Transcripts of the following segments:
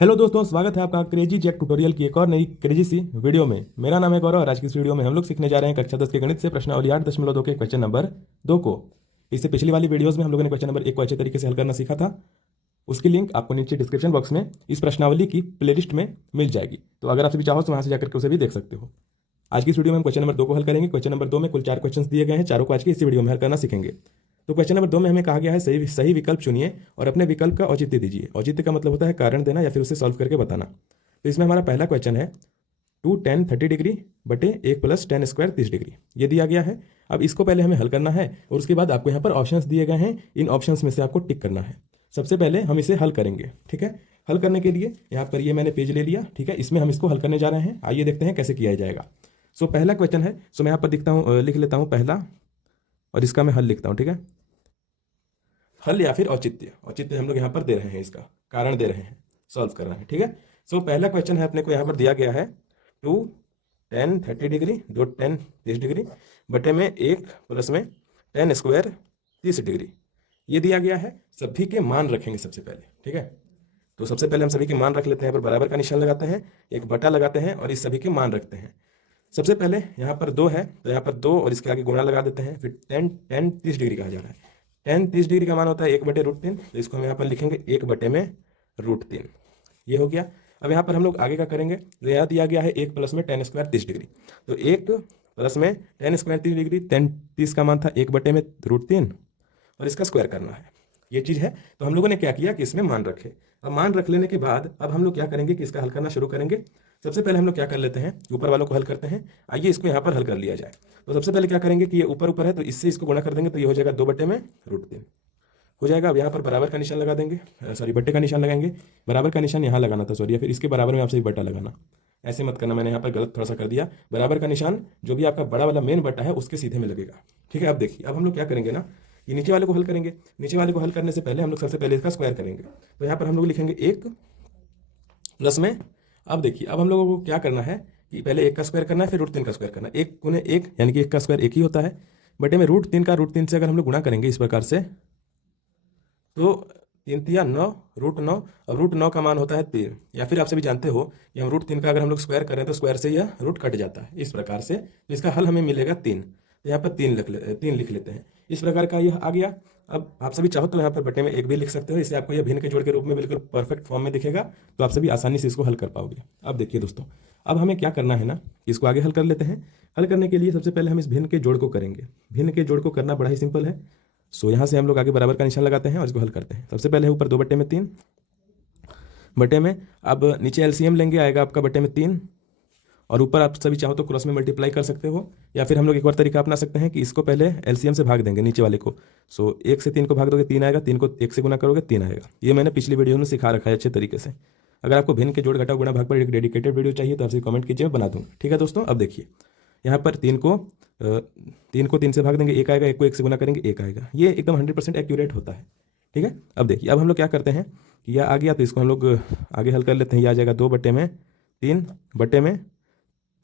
Hello दोस्तों, स्वागत है आपका क्रेजी जैक ट्यूटोरियल की एक और नई क्रेजी सी वीडियो में। मेरा नाम है गौरव और आज की इस वीडियो में हम लोग सीखने जा रहे हैं कक्षा 10 के गणित से प्रश्नावली 8.2 के क्वेश्चन नंबर 2 को। इससे पिछली वाली वीडियोस में हम लोगों ने क्वेश्चन नंबर 1 को अच्छे तरीके से हल करना सीखा था। उसकी लिंक आपको नीचे डिस्क्रिप्शन बॉक्स में इस प्रश्नावली की प्लेलिस्ट में मिल जाएगी, तो अगर आप भी चाहो तो वहाँ से जाकर के उसे भी देख सकते हो। आज की इस वीडियो में हम क्वेश्चन नंबर 2 को हल करेंगे। क्वेश्चन नंबर 2 में कुल 4 क्वेश्चन दिए गए हैं, चारों को आज की इस वीडियो में हल करना सीखेंगे। तो क्वेश्चन नंबर 2 में हमें कहा गया है सही सही विकल्प चुनिए और अपने विकल्प का औचित्य दीजिए। औचित्य का मतलब होता है कारण देना या फिर उसे सॉल्व करके बताना। तो इसमें हमारा पहला क्वेश्चन है 2 tan 30 डिग्री बटे 1 + tan स्क्वायर 30 डिग्री, ये दिया गया है। अब इसको पहले हमें हल करना है और उसके बाद आपको यहाँ पर ऑप्शंस दिए गए हैं, इन ऑप्शंस में से आपको टिक करना है। सबसे पहले हम इसे हल करेंगे, ठीक है। हल करने के लिए यहाँ पर ये मैंने पेज ले लिया, ठीक है। इसमें हम इसको हल करने जा रहे हैं, आइए देखते हैं कैसे किया जाएगा। सो पहला क्वेश्चन है, सो मैं यहाँ पर दिखता हूँ, लिख लेता हूँ पहला और इसका मैं हल लिखता हूँ, ठीक है। हल या फिर औचित्य, औचित्य हम लोग यहाँ पर दे रहे हैं, इसका कारण दे रहे हैं, सॉल्व कर रहे हैं, ठीक है। सो पहला क्वेश्चन है अपने को यहाँ पर दिया गया है 2 tan 30 डिग्री 2 tan 30 डिग्री बटे में 1 प्लस में tan स्क्वायर 30 डिग्री, ये दिया गया है। सभी के मान रखेंगे सबसे पहले, ठीक है। तो सबसे पहले हम सभी के मान रख लेते हैं, यहाँ पर बराबर का निशान लगाते हैं, एक बटा लगाते हैं और इस सभी के मान रखते हैं। सबसे पहले यहाँ पर 2 है तो यहाँ पर 2 और इसके आगे गुणा लगा देते हैं। फिर tan 30 डिग्री कहा जा रहा है। tan 30 डिग्री का मान होता है 1/√3, तो इसको हम यहाँ पर लिखेंगे 1/√3, ये हो गया। अब यहाँ पर हम लोग आगे का करेंगे, तो यहाँ दिया गया है 1 प्लस में tan स्क्वायर 30 डिग्री, तो 1 प्लस में tan स्क्वायर 30 डिग्री, tan 30 का मान था 1/√3 और इसका स्क्वायर करना है, ये चीज़ है। तो हम लोगों ने क्या किया कि इसमें मान रखे। अब मान रख लेने के बाद अब हम लोग क्या करेंगे कि इसका हल करना शुरू करेंगे। सबसे पहले हम लोग क्या कर लेते हैं, ऊपर वालों को हल करते हैं। आइए इसको यहाँ पर हल कर लिया जाए। तो सबसे पहले क्या करेंगे कि ये ऊपर ऊपर है तो इससे इसको गुणा कर देंगे, तो ये हो जाएगा 2/√3 हो जाएगा। अब यहाँ पर बराबर का निशान लगा देंगे, सॉरी बट्टे का निशान लगाएंगे। बराबर का निशान यहाँ लगाना था, सॉरी, या फिर इसके बराबर में आपसे बट्टा लगाना, ऐसे मत करना, मैंने यहाँ पर गलत थोड़ा सा कर दिया। बराबर का निशान जो भी आपका बड़ा वाला मेन बट्टा है उसके सीधे में लगेगा, ठीक है। अब देखिए, अब हम लोग क्या करेंगे ना, ये नीचे वाले को हल करेंगे। नीचे वाले को हल करने से पहले हम लोग सबसे पहले इसका स्क्वायर करेंगे। तो यहाँ पर हम लोग लिखेंगे 1 प्लस में, अब देखिए अब हम लोगों को क्या करना है कि पहले 1 का स्क्वायर करना है, फिर √3 का स्क्वायर करना है। 1 गुने 1 यानी कि 1 का स्क्वायर 1 ही होता है, बटे में √3 का √3 से अगर हम लोग गुणा करेंगे इस प्रकार से, तो 3 तिया 9, √9। अब √9 का मान होता है 3, या फिर आप सभी जानते हो कि हम √3 का अगर हम लोग स्क्वायर करें तो स्क्वायर से यह रूट कट जाता है इस प्रकार से। तो इसका हल हमें मिलेगा 3, तो यहाँ पर 3 लिख लेते हैं। इस प्रकार का यह आ गया। अब आप सभी चाहो तो यहाँ पर बटे में 1 भी लिख सकते हो, इससे आपको यह भिन्न के जोड़ के रूप में बिल्कुल परफेक्ट फॉर्म में दिखेगा, तो आप सभी आसानी से इसको हल कर पाओगे। अब देखिए दोस्तों, अब हमें क्या करना है ना, इसको आगे हल कर लेते हैं। हल करने के लिए सबसे पहले हम इस भिन्न के जोड़ को करेंगे। भिन्न के जोड़ को करना बड़ा ही सिंपल है। सो यहाँ से हम लोग आगे बराबर का निशान लगाते हैं और इसको हल करते हैं। सबसे पहले ऊपर 2/3 बटे में, अब नीचे एलसीएम लेंगे, आएगा आपका बटे में 3, और ऊपर आप सभी चाहो तो क्रॉस में मल्टीप्लाई कर सकते हो, या फिर हम लोग एक और तरीका अपना सकते हैं कि इसको पहले एलसीएम से भाग देंगे नीचे वाले को। सो 1 से 3 को भाग दोगे 3 आएगा, 3 को 1 से गुना करोगे 3 आएगा। ये मैंने पिछली वीडियो में सिखा रखा है अच्छे तरीके से। अगर आपको भिन्न के जोड़ घटाव गुणा भाग पर एक डेडिकेटेड वीडियो चाहिए तो आपसे कमेंट कीजिए, मैं बना दूँगा, ठीक है दोस्तों। अब देखिए यहाँ पर 3 से भाग देंगे 1 आएगा, 1 को 1 से गुना करेंगे 1 आएगा। ये एकदम 100% एक्यूरेट होता है, ठीक है। अब देखिए, अब हम लोग क्या करते हैं कि यह आ गया तो इसको हम लोग आगे हल कर लेते हैं। यह आ जाएगा 2/3 बटे में,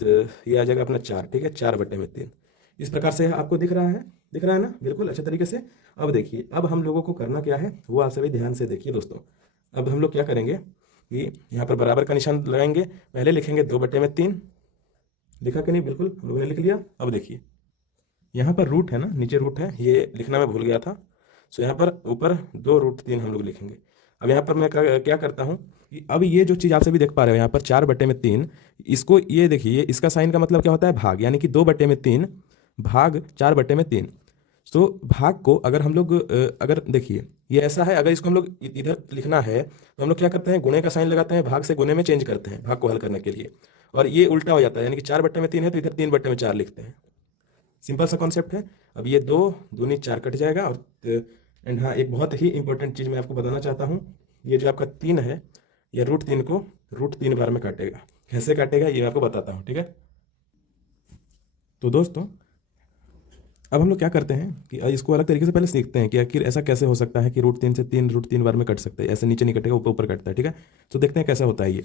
तो ये आ जाएगा अपना 4, ठीक है, 4/3। इस प्रकार से आपको दिख रहा है, दिख रहा है ना, बिल्कुल अच्छे तरीके से। अब देखिए, अब हम लोगों को करना क्या है वो आप सभी ध्यान से देखिए दोस्तों। अब हम लोग क्या करेंगे कि यहाँ पर बराबर का निशान लगाएंगे, पहले लिखेंगे 2/3, लिखा कि नहीं, बिल्कुल हम लोगों ने लिख लिया। अब देखिए यहाँ पर रूट है ना, नीचे रूट है, ये लिखना मैं भूल गया था। सो यहाँ पर ऊपर 2√3 हम लोग लिखेंगे। अब यहाँ पर मैं क्या करता हूँ कि अब ये जो चीज़ आप सभी देख पा रहे हो यहाँ पर 4/3, इसको ये देखिए, इसका साइन का मतलब क्या होता है, भाग, यानी कि 2/3 भाग 4/3। तो भाग को अगर हम लोग अगर देखिए ये ऐसा है, अगर इसको हम लोग इधर लिखना है तो हम लोग क्या करते हैं, गुणे का साइन लगाते हैं, भाग से गुणे में चेंज करते हैं भाग को हल करने के लिए, और ये उल्टा हो जाता है, यानी कि 4/3 है तो इधर 3/4 लिखते हैं। सिंपल सा कॉन्सेप्ट है। अब ये 2 दूनी 4 कट जाएगा, और एंड हाँ, एक बहुत ही इंपॉर्टेंट चीज़ मैं आपको बताना चाहता हूँ। ये जो आपका 3 है, ये √3 को √3 बार में काटेगा। कैसे काटेगा ये मैं आपको बताता हूँ, ठीक है। तो दोस्तों अब हम लोग क्या करते हैं कि इसको अलग तरीके से पहले सीखते हैं कि आखिर ऐसा कैसे हो सकता है कि √3 से 3 √3 बार में कट सकता है, ऐसे नीचे नहीं कटेगा, ऊपर ऊपर कटता है, ठीक है। तो देखते हैं कैसा होता है ये।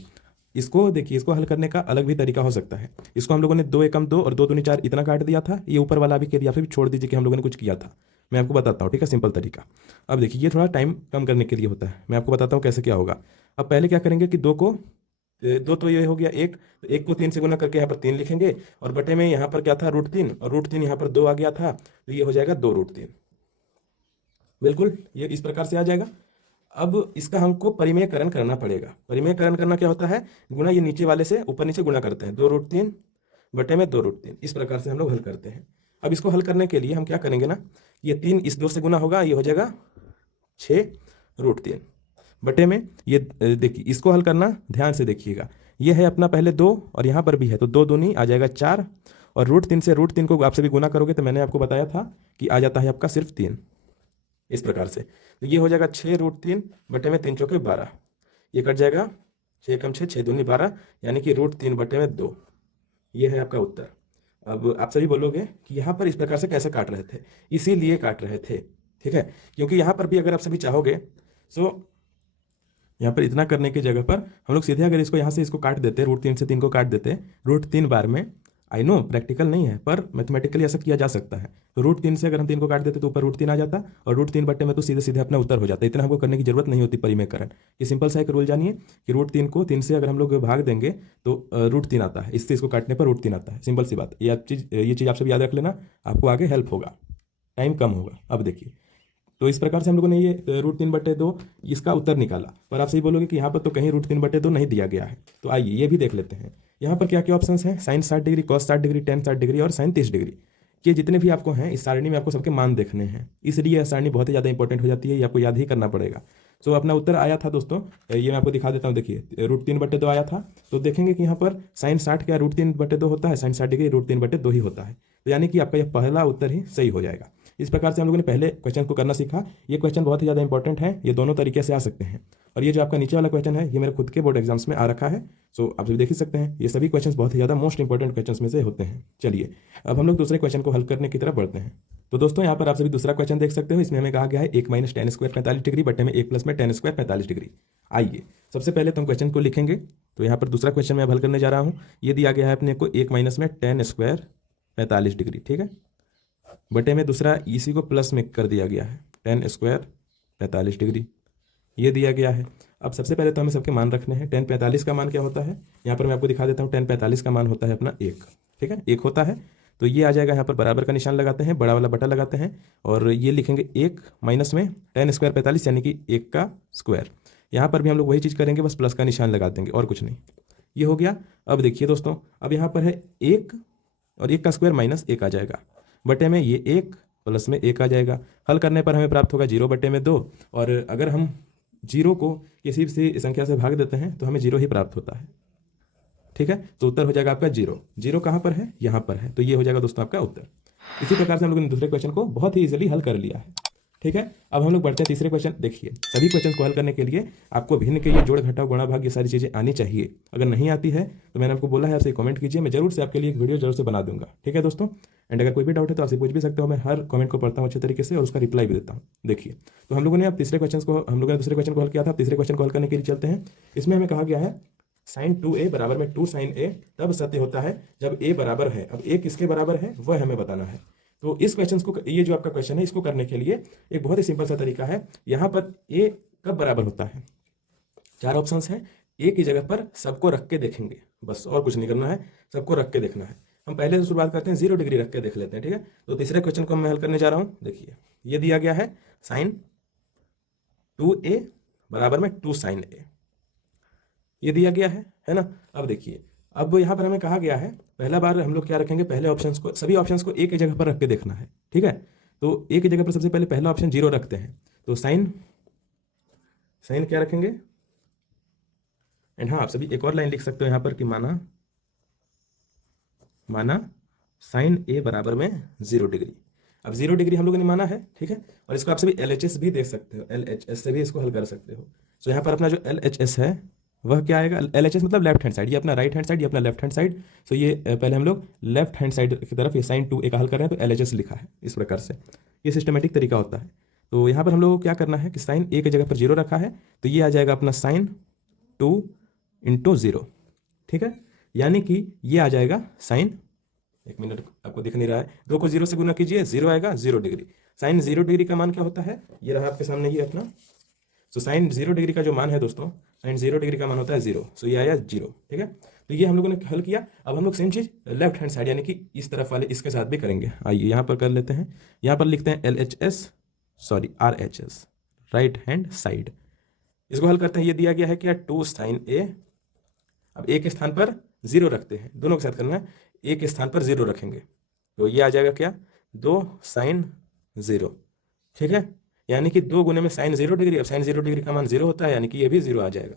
इसको देखिए, इसको हल करने का अलग भी तरीका हो सकता है। इसको हम लोगों ने 2 एकम 2 और 2 दूनी 4 इतना काट दिया था, ये ऊपर वाला भी कह दिया, फिर भी छोड़ दीजिए कि हम लोगों ने कुछ किया था। मैं आपको बताता हूँ, ठीक है, सिंपल तरीका। अब देखिए, ये थोड़ा टाइम कम करने के लिए होता है, मैं आपको बताता हूँ कैसे क्या होगा। अब पहले क्या करेंगे कि दो तो ये हो गया एक, तो एक को 3 से गुना करके यहाँ पर 3 लिखेंगे, और बटे में यहाँ पर क्या था √3, और √3 यहाँ पर 2 आ गया था, तो ये हो जाएगा 2√3। बिल्कुल ये इस प्रकार से आ जाएगा। अब इसका हमको परिमेयकरण करना पड़ेगा। परिमेयकरण करना क्या होता है, गुणा ये नीचे वाले से ऊपर नीचे गुणा करते हैं, 2√3 बटे में 2√3, इस प्रकार से हम लोग हल करते हैं। अब इसको हल करने के लिए हम क्या करेंगे ना, ये 3 इस 2 से गुना होगा, ये हो जाएगा 6√3 बटे में ये देखिए इसको हल करना ध्यान से देखिएगा, ये है अपना पहले 2 और यहाँ पर भी है, तो 2 दूनी आ जाएगा 4, और √3 से √3 को आपसे भी गुना करोगे तो मैंने आपको बताया था कि आ जाता है आपका सिर्फ 3, इस प्रकार से। तो ये हो जाएगा 6√3 बटे में 3 चौके 12, ये कट जाएगा 6 कम 6, 6 दूनी 12, यानी कि √3 बटे में 2, ये है आपका उत्तर। अब आप सभी बोलोगे कि यहाँ पर इस प्रकार से कैसे काट रहे थे, इसीलिए काट रहे थे, ठीक है, क्योंकि यहाँ पर भी अगर आप सभी चाहोगे तो यहाँ पर इतना करने की जगह पर हम लोग सीधे अगर इसको यहाँ से इसको काट देते, √3 से 3 को काट देते, √3 बार में, आई नो प्रैक्टिकल नहीं है पर मैथमेटिकली ऐसा किया जा सकता है। तो √3 से अगर हम 3 को काट देते तो ऊपर √3 आ जाता, और √3 बटे में तो सीधे सीधे अपना उत्तर हो जाता। इतना हमको करने की जरूरत नहीं होती परिमेयकरण। ये सिंपल सा एक रूल जानिए कि √3 को 3 से अगर हम लोग भाग देंगे तो √3 आता है, इससे इसको काटने पर √3 आता है। सिंपल सी बात, ये चीज़ आप सब याद रख लेना, आपको आगे हेल्प होगा, टाइम कम होगा। अब देखिए, तो इस प्रकार से हम लोगों ने ये √3/2 इसका उत्तर निकाला, पर आप सही बोलोगे कि यहाँ पर तो कहीं √3/2 नहीं दिया गया है। तो आइए ये भी देख लेते हैं, यहाँ पर क्या क्या ऑप्शंस हैं, sin 60 degree, cos 60 degree, tan 60 degree और sin 30 डिग्री। ये जितने भी आपको हैं इस सारणी में आपको सबके मान देखने हैं, इसलिए यह सारणी बहुत ही ज़्यादा इंपॉर्टेंट हो जाती है, ये आपको याद ही करना पड़ेगा। सो अपना उत्तर आया था दोस्तों, ये मैं आपको दिखा देता हूँ, देखिए √3/2 आया था। तो देखेंगे कि यहाँ पर sin 60 क्या √3/2 होता है, sin 60 डिग्री √3/2 ही होता है, तो यानी कि आपका यह पहला उत्तर ही सही हो जाएगा। इस प्रकार से हम लोगों ने पहले क्वेश्चन को करना सीखा। ये क्वेश्चन बहुत ही ज़्यादा इंपॉर्टेंट है, ये दोनों तरीके से आ सकते हैं, और ये जो आपका नीचे वाला क्वेश्चन है ये मेरे खुद के बोर्ड एग्जाम्स में आ रखा है। सो आप भी देख ही सकते हैं, ये सभी क्वेश्चंस बहुत ही ज़्यादा मोस्ट इंपॉर्टेंट क्वेश्चंस में से होते हैं। चलिए अब हम लोग दूसरे क्वेश्चन को हल करने की तरफ बढ़ते हैं। तो दोस्तों यहाँ पर आप सभी दूसरा क्वेश्चन देख सकते हो, इसमें हमें कहा गया है 1 - tan² 45 डिग्री बटे में 1 + tan² 45 डिग्री। आइए सबसे पहले तो हम क्वेश्चन को लिखेंगे। तो यहाँ पर दूसरा क्वेश्चन मैं हल करने जा रहा हूँ, ये दिया गया है अपने को 1 - tan² 45 डिग्री, ठीक है, बटे में दूसरा इसी को प्लस में कर दिया गया है tan² 45 डिग्री, ये दिया गया है। अब सबसे पहले तो हमें सबके मान रखने हैं। tan 45 का मान क्या होता है, यहाँ पर मैं आपको दिखा देता हूँ। tan 45 का मान होता है अपना 1, ठीक है, 1 होता है। तो ये आ जाएगा, यहाँ पर बराबर का निशान लगाते हैं, बड़ा वाला बटा लगाते हैं, और ये लिखेंगे 1 माइनस में tan² 45 यानी कि 1 का स्क्वायर। यहाँ पर भी हम लोग वही चीज़ करेंगे, बस प्लस का निशान लगा देंगे और कुछ नहीं। ये हो गया। अब देखिए दोस्तों, अब यहाँ पर है 1 और 1 का स्क्वायर माइनस 1 आ जाएगा, बटे में ये 1 प्लस में 1 आ जाएगा। हल करने पर हमें प्राप्त होगा 0/2, और अगर हम 0 को किसी से संख्या से भाग देते हैं तो हमें 0 ही प्राप्त होता है, ठीक है। तो उत्तर हो जाएगा आपका 0। 0 कहाँ पर है, यहाँ पर है, तो ये हो जाएगा दोस्तों आपका उत्तर। इसी प्रकार से हम लोगों ने दूसरे क्वेश्चन को बहुत ही इजीली हल कर लिया है, ठीक है। अब हम लोग बढ़ते हैं तीसरे क्वेश्चन। देखिए सभी क्वेश्चन को हल करने के लिए आपको भिन्न के ये जोड़ घटाव गुणा भाग ये सारी चीज़ें आनी चाहिए। अगर नहीं आती है तो मैंने आपको बोला है आपसे कमेंट कीजिए, मैं जरूर से आपके लिए एक वीडियो जरूर से बना दूंगा, ठीक है दोस्तों। एंड अगर कोई भी डाउट है तो आपसे पूछ भी सकते हो, मैं हर कमेंट को पढ़ता हूँ अच्छे तरीके से और उसका रिप्लाई भी देता हूँ। देखिए तो हम लोगों ने अब दूसरे क्वेश्चन को हल किया था। तीसरे क्वेश्चन को हल करने के लिए चलते हैं। इसमें हमें कहा गया है sin 2a बराबर में 2 sin a तब सत्य होता है जब a बराबर है। अब a किसके बराबर है वह हमें बताना है। तो इस क्वेश्चन को, ये जो आपका क्वेश्चन है, इसको करने के लिए एक बहुत ही सिंपल सा तरीका है। यहाँ पर a कब बराबर होता है, 4 ऑप्शंस हैं, a की जगह पर सबको रख के देखेंगे, बस और कुछ नहीं करना है, सबको रख के देखना है। हम पहले से शुरुआत करते हैं, 0 डिग्री रख के देख लेते हैं, ठीक है। तो तीसरे क्वेश्चन को मैं हल करने जा रहा हूँ। देखिए ये दिया गया है sin 2a बराबर में 2 sin a, ये दिया गया है ना। अब देखिए, अब यहाँ पर हमें कहा गया है पहला बार हम लोग क्या रखेंगे, पहले ऑप्शंस को, सभी ऑप्शंस को एक ही जगह पर रख के देखना है, ठीक है। तो एक ही जगह पर सबसे पहले पहला ऑप्शन 0 रखते हैं, तो साइन क्या रखेंगे। एंड हाँ, आप सभी एक और लाइन लिख सकते हो यहाँ पर कि माना साइन ए बराबर में 0 डिग्री। अब 0 डिग्री हम लोगों ने माना है, ठीक है। और इसको आप सभी LHS भी देख सकते हो, LHS से भी इसको हल कर सकते हो। तो यहाँ पर अपना जो LHS है वह क्या आएगा, LHS मतलब लेफ्ट हैंड साइड, ये अपना राइट हैंड साइड, ये अपना लेफ्ट हैंड साइड। सो ये पहले हम लोग लेफ्ट हैंड साइड की तरफ ये sin 2a का हल कर रहे हैं, तो LHS लिखा है इस प्रकार से। ये सिस्टमेटिक तरीका होता है। तो यहाँ पर हम लोग को क्या करना है कि sin a की जगह पर 0 रखा है, तो ये आ जाएगा अपना sin 2 × 0, ठीक है। यानी कि ये आ जाएगा sin, एक मिनट आपको दिख नहीं रहा है, 2 को 0 से गुना कीजिए, 0 आएगा 0 डिग्री। sin 0 डिग्री का मान क्या होता है, ये रहा आपके सामने ये अपना। सो साइन 0 डिग्री का जो मान है दोस्तों, साइन 0 डिग्री का मान होता है 0। सो ये आया 0, ठीक है। तो ये हम लोगों ने हल किया। अब हम लोग सेम चीज़ लेफ्ट हैंड साइड यानी कि इस तरफ वाले इसके साथ भी करेंगे। आइए यहाँ पर कर लेते हैं। यहाँ पर लिखते हैं RHS, राइट हैंड साइड। इसको हल करते हैं। ये दिया गया है क्या, 2 साइन A। अब A के स्थान पर 0 रखते हैं, दोनों के साथ करना है। A के स्थान पर 0 रखेंगे तो ये आ जाएगा क्या, 2 साइन 0, ठीक है। यानी कि 2 गुने में साइन 0 डिग्री। अब साइन 0 डिग्री का मान 0 होता है, यानी कि ये भी 0 आ जाएगा।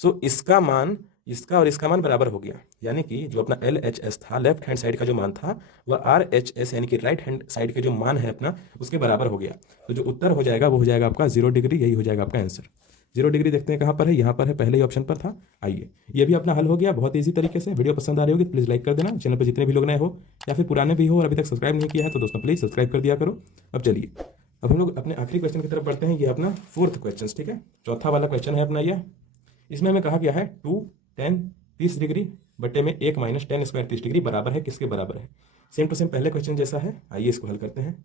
सो इसका मान, इसका और इसका मान बराबर हो गया। यानी कि जो अपना LHS था, लेफ्ट हैंड साइड का जो मान था, वह RHS यानी कि राइट हैंड साइड के जो मान है अपना, उसके बराबर हो गया। तो जो उत्तर हो जाएगा वो हो जाएगा आपका 0 डिग्री। यही हो जाएगा आपका आंसर। 0 डिग्री देखते हैं कहाँ पर है, यहाँ पर है, पहले ही ऑप्शन पर था। आइए, ये भी अपना हल हो गया बहुत ईजी तरीके से। वीडियो पसंद आ रही होगी तो प्लीज़ लाइक कर देना। चैनल पर जितने भी लोग नए हो या फिर पुराने भी हो और अभी तक सब्सक्राइब नहीं किया है तो दोस्तों प्लीज़ सब्सक्राइब कर दिया करो। अब चलिए, अब हम लोग अपने आखिरी क्वेश्चन की तरफ बढ़ते हैं। ये अपना 4th क्वेश्चन, ठीक है, चौथा वाला क्वेश्चन है अपना ये। इसमें हमें कहा गया है 2 tan 30 डिग्री बटे में 1 माइनस tan स्क्वायर 30 डिग्री बराबर है किसके बराबर है। सेम टू सेम पहले क्वेश्चन जैसा है। आइए इसको हल करते हैं।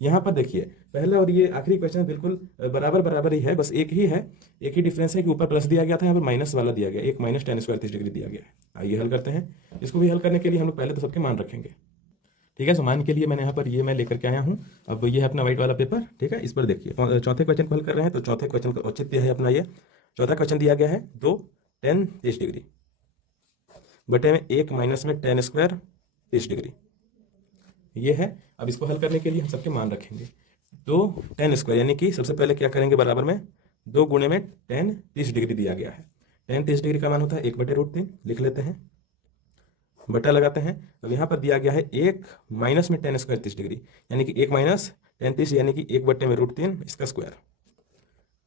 यहाँ पर देखिए, पहला और ये आखिरी क्वेश्चन बिल्कुल बराबर ही है, बस एक ही डिफरेंस है कि ऊपर प्लस दिया गया था, यहाँ पर माइनस वाला दिया गया, 1 माइनस tan स्क्वायर 30 डिग्री दिया गया है। आइए हल करते हैं। इसको भी हल करने के लिए हम लोग पहले तो सबके मान रखेंगे, ठीक है। सो मान के लिए मैंने यहाँ पर ये मैं लेकर के आया हूँ। अब ये है अपना व्हाइट वाला पेपर, ठीक है। इस पर देखिए चौथे क्वेश्चन को हल कर रहे हैं। तो चौथे क्वेश्चन का औचित्य है अपना ये। चौथा क्वेश्चन दिया गया है 2 tan 30 डिग्री बटे में 1 माइनस में tan स्क्वायर 30 डिग्री, ये है। अब इसको हल करने के लिए हम सबके मान रखेंगे। 2 tan स्क्वायर यानी कि सबसे पहले क्या करेंगे, बराबर में 2 गुणे में tan 30 डिग्री दिया गया है। tan 30 डिग्री का मान होता है 1/√3, लिख लेते हैं, बटा लगाते हैं। अब यहाँ पर दिया गया है 1 माइनस में tan स्क्वायर 30 डिग्री यानी कि 1 माइनस tan 30 यानी कि 1/√3 इसका स्क्वायर।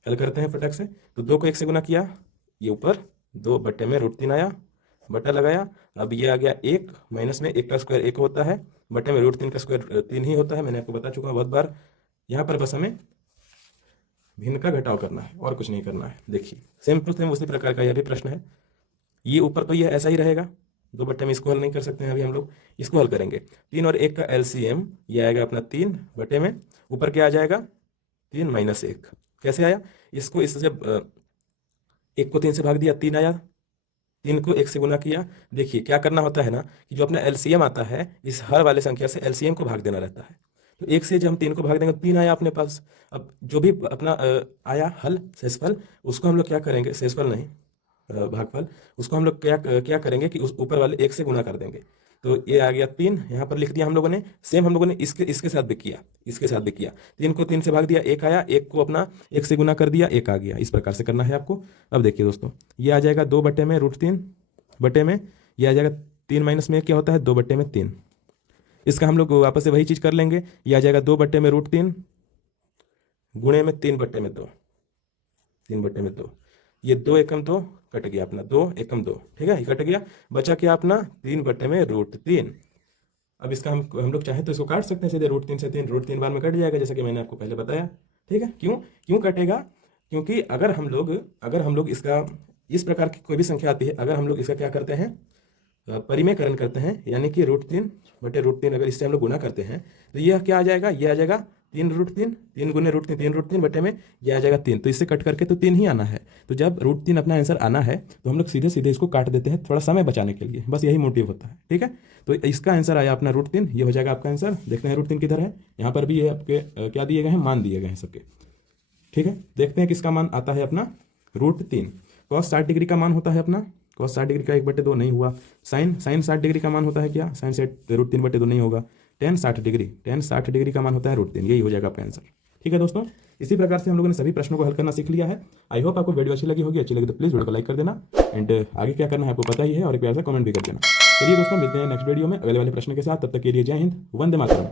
हल करते हैं फटक से। तो 2 को 1 से गुना किया, ये ऊपर 2/√3 आया, बटा लगाया। अब ये आ गया 1 माइनस में 1 का स्क्वायर 1 होता है, बटे में √3 का स्क्वायर 3 ही होता है। मैंने आपको बता चुका हूँ बहुत बार। यहाँ पर बस हमें भिन्न का घटाव करना है और कुछ नहीं करना है। देखिए सेम टू सेम उसी प्रकार का यह भी प्रश्न है। ये ऊपर तो ये ऐसा ही रहेगा, 2 बट्टे में इसको हल नहीं कर सकते हैं अभी हम लोग। इसको हल करेंगे। 3 और 1 का LCM, ये आएगा अपना 3 बटे में, ऊपर क्या आ जाएगा 3 माइनस 1। कैसे आया, इसको इससे 1 को 3 से भाग दिया, 3 आया। 3 को 1 से गुना किया। देखिए क्या करना होता है ना, कि जो अपना LCM आता है, इस हर वाले संख्या से LCM को भाग देना रहता है। तो 1 से जब हम 3 को भाग देंगे 3 आया अपने पास। अब जो भी अपना आया हल, शेषफल, उसको हम लोग क्या करेंगे, शेषफल नहीं भागफल, उसको हम लोग क्या करेंगे कि उस ऊपर वाले 1 से गुना कर देंगे। तो ये आ गया 3, यहाँ पर लिख दिया हम लोगों ने। सेम हम लोगों ने इसके साथ भी किया, इसके साथ भी किया। 3 को 3 से भाग दिया, 1 आया, 1 को अपना 1 से गुना कर दिया, 1 आ गया। इस प्रकार से करना है आपको। अब देखिए दोस्तों, ये आ जाएगा 2 बटे में √3 बटे में, ये आ जाएगा 3 माइनस में क्या होता है 2 बटे में 3। इसका हम लोग वापस से वही चीज़ कर लेंगे। ये आ जाएगा 2 बटे में √3 गुणे में 3 बटे में 2, 3 बटे में 2। ये 2 एकम 2 कट गया अपना, 2 एकम 2, ठीक है, ये कट गया। बचा क्या अपना 3 बटे में √3। अब इसका हम लोग चाहें तो इसको काट सकते हैं सीधे, √3 से 3, √3 बार में कट जाएगा, जैसा कि मैंने आपको पहले बताया, ठीक है। क्यों कटेगा, क्योंकि अगर हम लोग इसका इस प्रकार की कोई भी संख्या आती है, अगर हम लोग इसका क्या करते हैं, परिमेयकरण करते हैं, यानी कि √3 बटे √3 अगर इससे हम लोग गुना करते हैं तो यह क्या आ जाएगा, ये आ जाएगा 3√3, 3 गुने √3, 3√3 बटे में ये आ जाएगा 3। तो इससे कट करके तो 3 ही आना है। तो जब √3 अपना आंसर आना है तो हम लोग सीधे सीधे इसको काट देते हैं, थोड़ा समय बचाने के लिए, बस यही मोटिव होता है, ठीक है। तो इसका आंसर आया अपना √3, ये हो जाएगा आपका आंसर। देखते हैं √3 किधर है। यहाँ पर भी ये आपके क्या दिए गए हैं, मान दिए गए हैं सबके, ठीक है। देखते हैं किसका मान आता है अपना √3। cos 60 डिग्री का मान होता है अपना, cos 60 डिग्री का 1/2 नहीं हुआ। साइन 60 डिग्री का मान होता है क्या, साइन से √3/2 नहीं होगा। tan 60 डिग्री का मान होता है √3, यही हो जाएगा आपका आंसर, ठीक है दोस्तों। इसी प्रकार से हम लोगों ने सभी प्रश्नों को हल करना सीख लिया है। आई होप आपको वीडियो अच्छी लगी होगी। अच्छी लगी तो प्लीज़ वीडियो को लाइक कर देना, एंड आगे क्या करना है आपको पता ही है, और एक प्यार से कमेंट भी कर देना। चलिए दोस्तों, मिलते हैं नेक्स्ट वीडियो में अगले वाले प्रश्न के साथ। तब तक के लिए जय हिंद, वंदे मातरम।